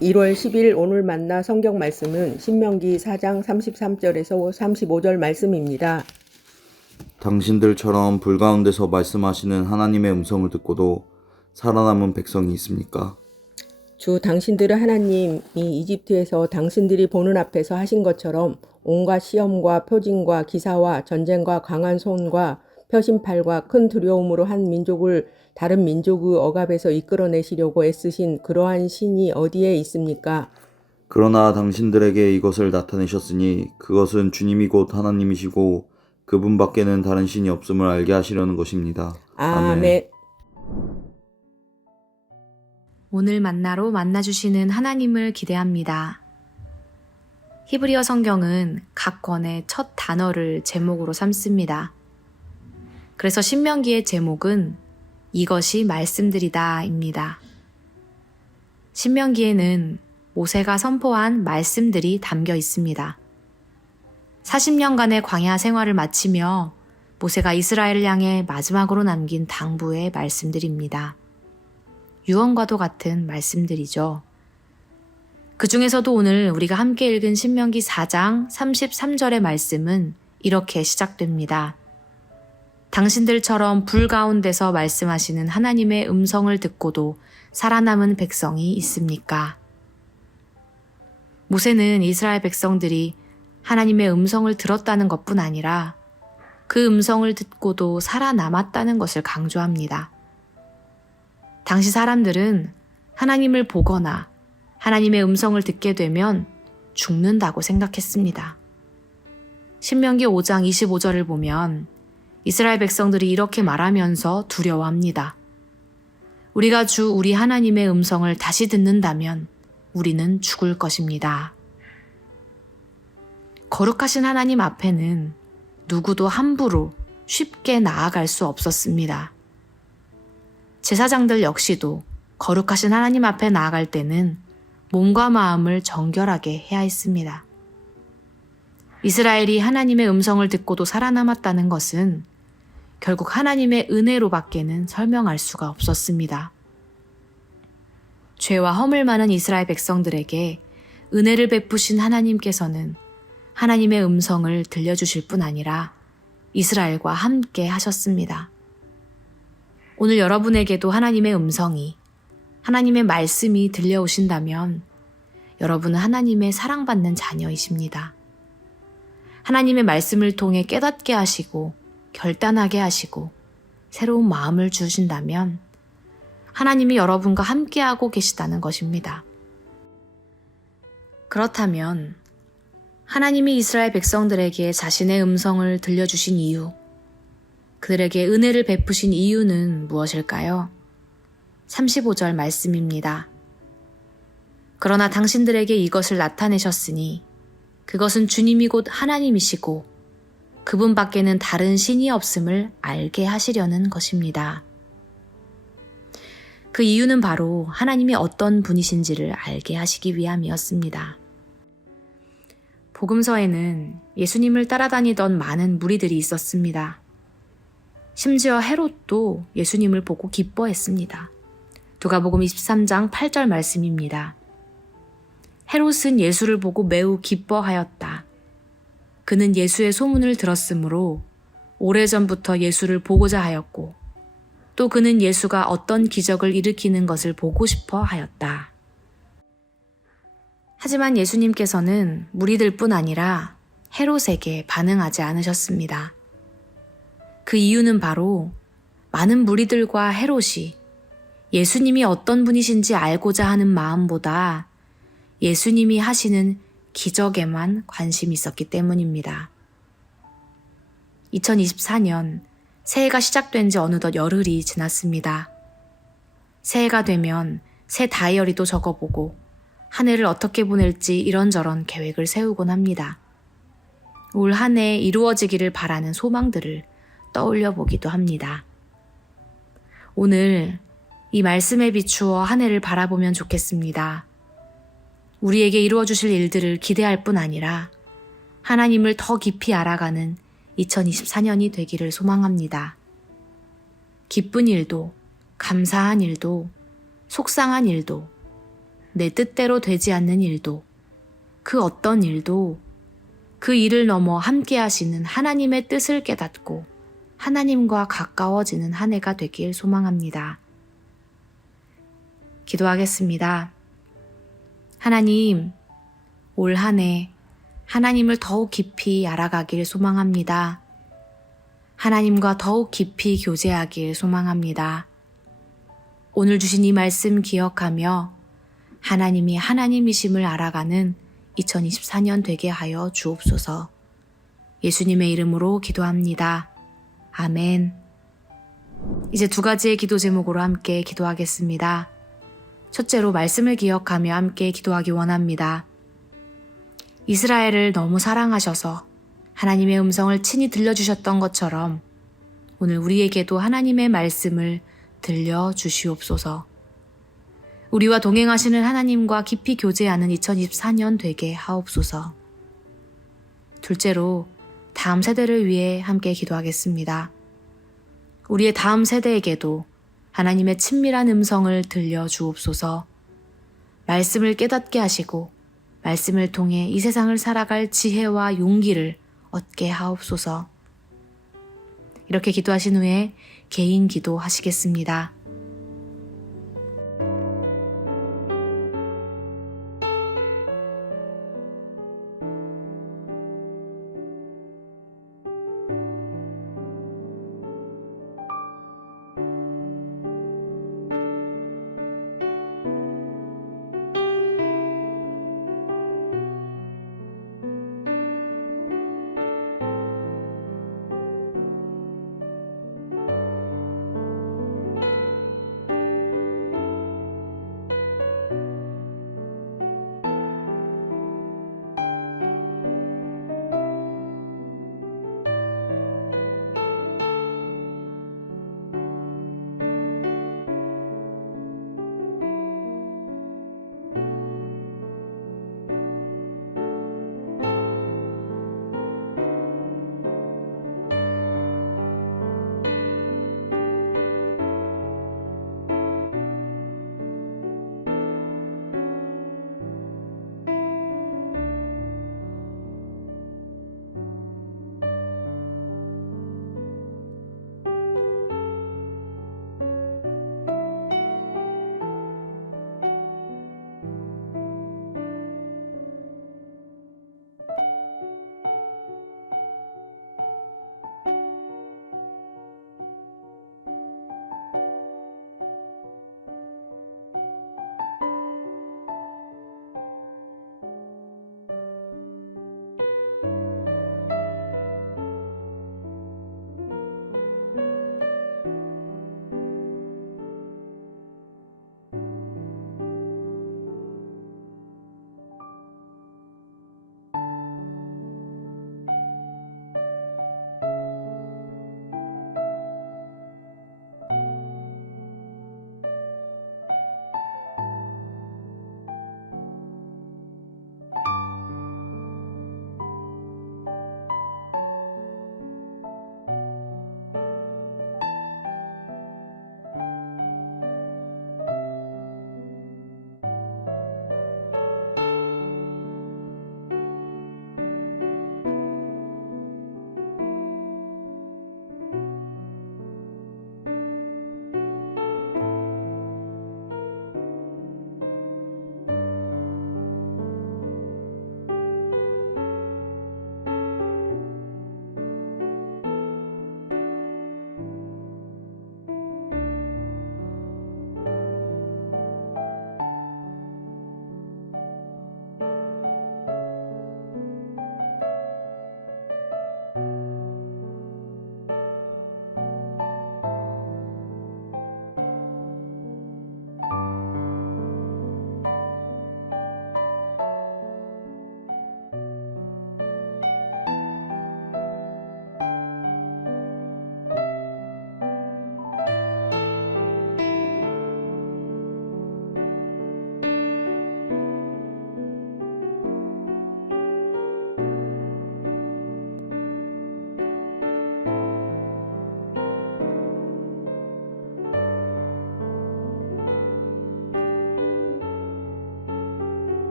1월 10일 오늘 만나 성경 말씀은 신명기 4장 33절에서 35절 말씀입니다. 당신들처럼 불 가운데서 말씀하시는 하나님의 음성을 듣고도 살아남은 백성이 있습니까? 주 당신들의 하나님이 이집트에서 당신들이 보는 앞에서 하신 것처럼 온갖 시험과 표징과 기사와 전쟁과 강한 손과 표심팔과 큰 두려움으로 한 민족을 다른 민족의 억압에서 이끌어내시려고 애쓰신 그러한 신이 어디에 있습니까? 그러나 당신들에게 이것을 나타내셨으니 그것은 주님이 곧 하나님이시고 그분 밖에는 다른 신이 없음을 알게 하시려는 것입니다. 아멘. 오늘 만나로 만나주시는 하나님을 기대합니다. 히브리어 성경은 각 권의 첫 단어를 제목으로 삼습니다. 그래서 신명기의 제목은 이것이 말씀들이다입니다. 신명기에는 모세가 선포한 말씀들이 담겨 있습니다. 40년간의 광야 생활을 마치며 모세가 이스라엘을 향해 마지막으로 남긴 당부의 말씀들입니다. 유언과도 같은 말씀들이죠. 그 중에서도 오늘 우리가 함께 읽은 신명기 4장 33절의 말씀은 이렇게 시작됩니다. 당신들처럼 불 가운데서 말씀하시는 하나님의 음성을 듣고도 살아남은 백성이 있습니까? 모세는 이스라엘 백성들이 하나님의 음성을 들었다는 것뿐 아니라 그 음성을 듣고도 살아남았다는 것을 강조합니다. 당시 사람들은 하나님을 보거나 하나님의 음성을 듣게 되면 죽는다고 생각했습니다. 신명기 5장 25절을 보면 이스라엘 백성들이 이렇게 말하면서 두려워합니다. 우리가 주 우리 하나님의 음성을 다시 듣는다면 우리는 죽을 것입니다. 거룩하신 하나님 앞에는 누구도 함부로 쉽게 나아갈 수 없었습니다. 제사장들 역시도 거룩하신 하나님 앞에 나아갈 때는 몸과 마음을 정결하게 해야 했습니다. 이스라엘이 하나님의 음성을 듣고도 살아남았다는 것은 결국 하나님의 은혜로밖에는 설명할 수가 없었습니다. 죄와 허물 많은 이스라엘 백성들에게 은혜를 베푸신 하나님께서는 하나님의 음성을 들려주실 뿐 아니라 이스라엘과 함께 하셨습니다. 오늘 여러분에게도 하나님의 음성이, 하나님의 말씀이 들려오신다면 여러분은 하나님의 사랑받는 자녀이십니다. 하나님의 말씀을 통해 깨닫게 하시고 결단하게 하시고 새로운 마음을 주신다면 하나님이 여러분과 함께하고 계시다는 것입니다. 그렇다면 하나님이 이스라엘 백성들에게 자신의 음성을 들려주신 이유, 그들에게 은혜를 베푸신 이유는 무엇일까요? 35절 말씀입니다. 그러나 당신들에게 이것을 나타내셨으니 그것은 주님이 곧 하나님이시고 그분 밖에는 다른 신이 없음을 알게 하시려는 것입니다. 그 이유는 바로 하나님이 어떤 분이신지를 알게 하시기 위함이었습니다. 복음서에는 예수님을 따라다니던 많은 무리들이 있었습니다. 심지어 헤롯도 예수님을 보고 기뻐했습니다. 누가복음 23장 8절 말씀입니다. 헤롯은 예수를 보고 매우 기뻐하였다. 그는 예수의 소문을 들었으므로 오래전부터 예수를 보고자 하였고 또 그는 예수가 어떤 기적을 일으키는 것을 보고 싶어 하였다. 하지만 예수님께서는 무리들뿐 아니라 헤롯에게 반응하지 않으셨습니다. 그 이유는 바로 많은 무리들과 헤롯이 예수님이 어떤 분이신지 알고자 하는 마음보다 예수님이 하시는 기적에만 관심이 있었기 때문입니다. 2024년 새해가 시작된 지 어느덧 열흘이 지났습니다. 새해가 되면 새 다이어리도 적어보고 한 해를 어떻게 보낼지 이런저런 계획을 세우곤 합니다. 올 한 해 이루어지기를 바라는 소망들을 떠올려 보기도 합니다. 오늘 이 말씀에 비추어 한 해를 바라보면 좋겠습니다. 우리에게 이루어 주실 일들을 기대할 뿐 아니라 하나님을 더 깊이 알아가는 2024년이 되기를 소망합니다. 기쁜 일도, 감사한 일도, 속상한 일도 내 뜻대로 되지 않는 일도, 그 어떤 일도 그 일을 넘어 함께 하시는 하나님의 뜻을 깨닫고 하나님과 가까워지는 한 해가 되길 소망합니다. 기도하겠습니다. 하나님, 올 한 해 하나님을 더욱 깊이 알아가길 소망합니다. 하나님과 더욱 깊이 교제하길 소망합니다. 오늘 주신 이 말씀 기억하며 하나님이 하나님이심을 알아가는 2024년 되게 하여 주옵소서. 예수님의 이름으로 기도합니다. 아멘. 이제 두 가지의 기도 제목으로 함께 기도하겠습니다. 첫째로 말씀을 기억하며 함께 기도하기 원합니다. 이스라엘을 너무 사랑하셔서 하나님의 음성을 친히 들려주셨던 것처럼 오늘 우리에게도 하나님의 말씀을 들려주시옵소서. 우리와 동행하시는 하나님과 깊이 교제하는 2024년 되게 하옵소서. 둘째로 다음 세대를 위해 함께 기도하겠습니다. 우리의 다음 세대에게도 하나님의 친밀한 음성을 들려주옵소서. 말씀을 깨닫게 하시고 말씀을 통해 이 세상을 살아갈 지혜와 용기를 얻게 하옵소서. 이렇게 기도하신 후에 개인 기도 하시겠습니다.